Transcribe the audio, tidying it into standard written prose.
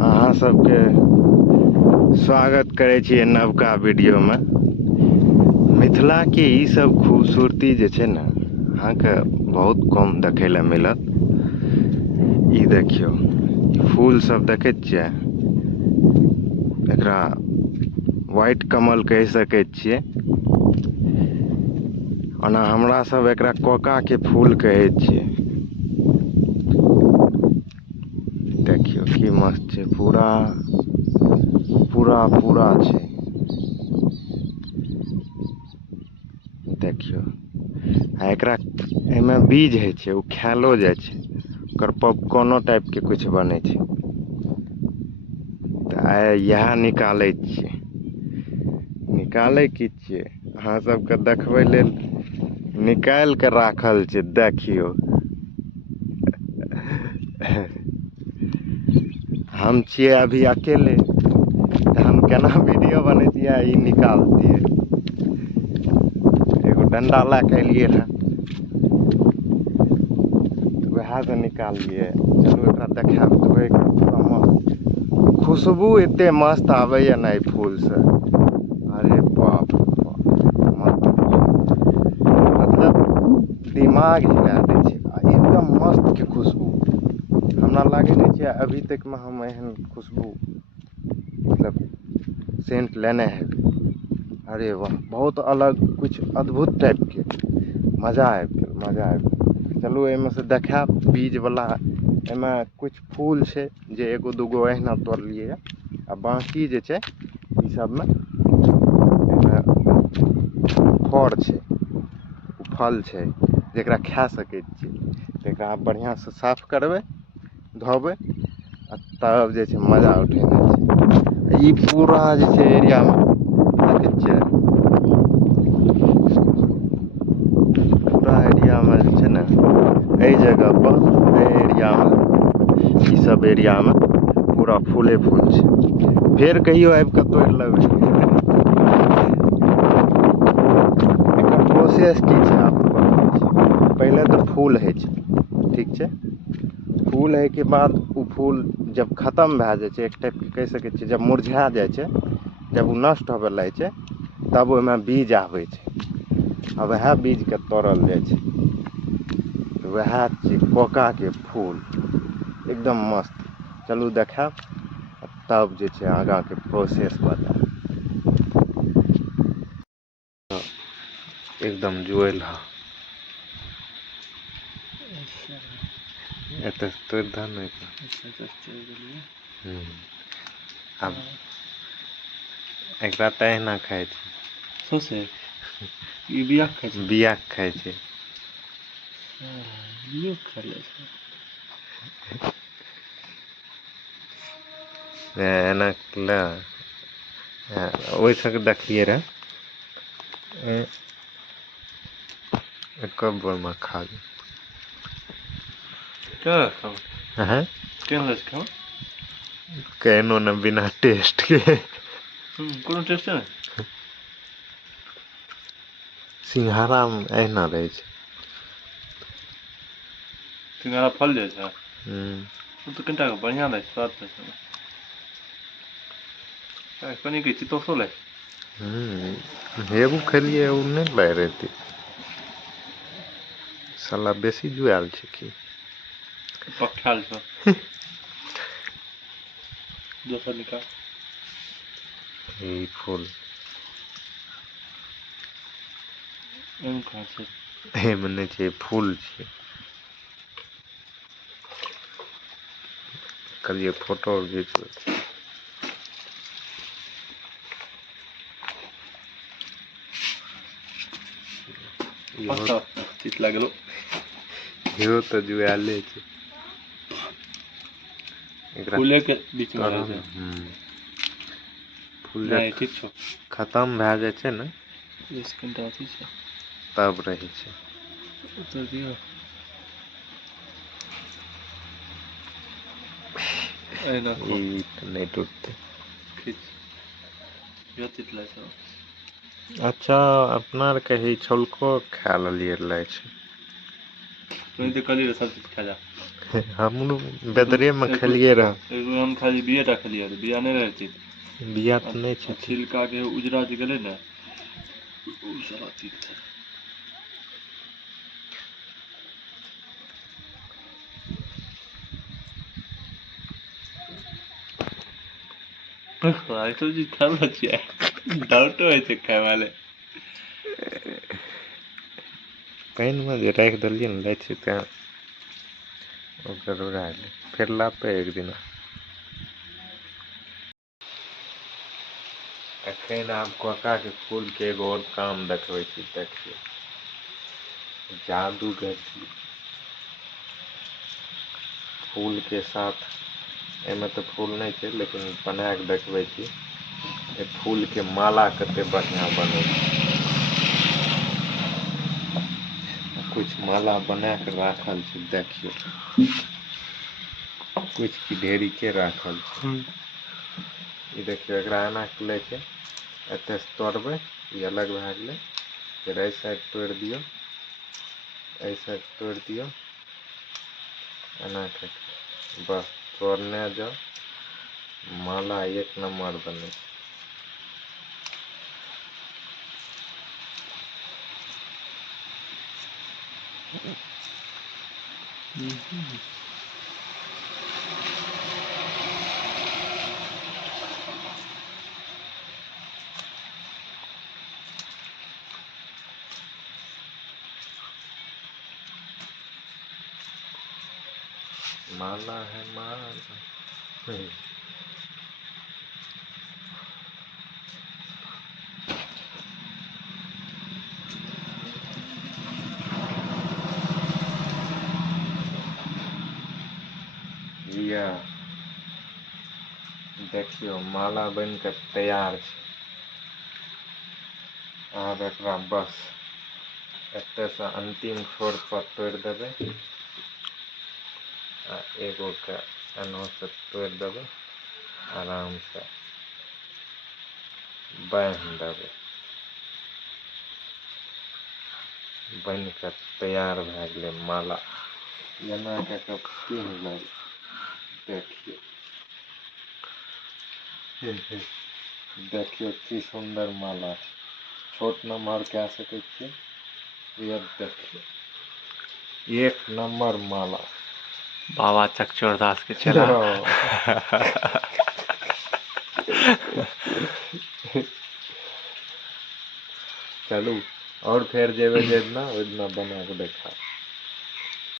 अहाँ सबके स्वागत करे छियै नवका वीडियो में। मिथिला के ई सब खूबसूरती जे छै ने अहाँके बहुत कम देखे ला मिलत। ई देखियो फूल सब देखे छियै, एकरा व्हाइट कमल कह सके छियै, ओना हमरा सब एकरा कोका के फूल कहे छियै। देखियो की मस्त छै, पूरा पूरा पूरा छै। देखियो एकरा एमे बीज है छै, उ खायलो जाय छै, ओकर पॉपकॉर्नो टाइप के कुछ बने छै। तऽ आइ इएह निकालै छियै। निकालै की छियै, अहाँ सबके देखबै लेल निकाल के राखल छै। देखियो हम छियै अभी अकेले, हम केना वीडियो बनैतियै ई निकालतियै। एगो डंडा ला के एलियै रहे, वएह से निकालिए। चलू एकरा देखाब देबै, खुशबू एते मस्त आबैया ने ई फूल से, अरे बाप रे बाप, मतलब दिमाग हिला दै छै। एकदम मस्त के खुशबू, हमरा लागे नहीं छै अभी तक में हम एहन खुशबू मतलब सेंट लेने हेबै। अरे वाह, बहुत अलग, कुछ अद्भुत टाइप के, मजा आबि गेल, मजा आबि गेल। चलू एहिमे से देखाब बीज वाला। एमे कुछ फूल छै जे एगो दूगो अहिना तोड़लियै, आ बाकी जे छै ई सब में फड़ छै, फल छै जेकरा खा सकै छियै। एकरा बढ़िया से साफ करबै, धोबै, आ तब जे छै मजा उठेनाइ छै। ई पूरा जे छै एरिया में देखै छियै, पूरा एरिया में जे छै ने, एहि जगह पर, एहि एरिया में, ई सब एरिया में पूरा फूले फूल छै। फेर कहियो आबि कऽ तोड़ि लेबै। एकर प्रोसेस की छै आपको बताबै छी। पहिले तऽ फूल होइ छै, ठीक छै। फूल होइ के बाद उ फूल जब खत्म भए जाइ छै, एक टाइप के कहि सकै छियै, जब मुरझा जाइ छै, जब उ नष्ट होबय लागै छै, तब ओहिमे बीज आबै छै, आ वएह बीज के तोड़ल जाइ छै। वएह छियै कोका के फूल, एकदम मस्त। चलू देखाब, तब जे छै आगाँ के प्रोसेस बताब। एकदम जुएल ह, एतऽ से तोड़ि दऽ ने। आब एकरा तऽ अहिना खाइ छै, सौंसे ई बिया खाइ छै, बिया के खाइ छै। बियो खा लै छै। एना ओहि सबके देखलियै रहे, कब बर्मा खा गेल। हैं केहन लागै छै खाइमे? केहनो ने, बिना टेस्ट के। कोनो टेस्टे नहि। सिंघाड़ा में अहिना रहै छै। सिंघाड़ा फल जाइ छै, हम्म, ओ तऽ कनिटा बढ़िआँ लागै छै, स्वाद छै। कनि के चित्तोसो लागै छै। हेबू खेलियै उ नहि लै रहतै। साला बेसी जुआयल छै की। पकठाल छौ। दोसर निकाल। ई फूल एहिमे कहाँ छै? एहिमे नहि छै, फूल छियै। कहलियै फोटो घीच लै। चित लागलो। इहो तऽ जुआले छै। एकरा फूले के बीच में रहै तोड़ऽ छै। ने, फूल नहि जब ठीक छौ। खतम भए जाइ छै ने, कनिटा अथी छै, तब रहै छै। उतार दियौ। एहिना खो, ई तऽ नहि टूटतै। खीच जो चित लागै छौ। अच्छा अपना आर कहीं छोलको खा लेलियै लागै छै। तोहीं तऽ कहली रहे सब चीज खा जा। हम बेदरे में खेलिए रह एगो हम खाली बिएटा खेलिए रे, बिया नहीं रहती। बिया तो नहीं आ छै छिलका के उजरा जे गेलै ने उ सारा तीत आई तो जी खाल छियै, डाउट होइ छै खाय वाले। पानि में जे राखि देलियै ने लै छै तेँ ओकर उड़ा गेलै फेर लापै एक दिना। एखन आब कोकाके फूलके एगो और काम देखबै छी, देखियौ जादूगर फूलके साथ एहिमे तऽ फूल नहीं छै लेकिन बना के देखबै छी ए फूलके माला कते बढ़िया बनै छै। कुछ माला बना के राखल छै देखियौ, कुछ की ढेरिके राखल छै। ई देखियौ एकरा एना के लै छै, एतऽ से तोड़बै ई अलग भए गेलै, फेर एहि साइड तोड़ि दियौ, एहि साइड तोड़ि दियौ, एना कऽ के बस तोड़ने जाउ, माला एक नंबर बनै छै। माला है माला या देखियौ माला बन के तैयार छै। आब एकरा बस एतऽ से अंतिम छोर पर तोड़ि देबै आ एगो के एना से तोड़ि देबै, आराम से बान्हि देबै, बन के तैयार भए गेलै माला। एना कऽ के पिन्ह लेबै देखियौ, देखियौ की सुन्दर माला छै, छोट नमहर कए सकै छियै। ये देखियौ एक नंबर माला। बाबा चकचोर दास के चेला। चलू और फेर जेबै जे दिना ओहि दिना बना के देखा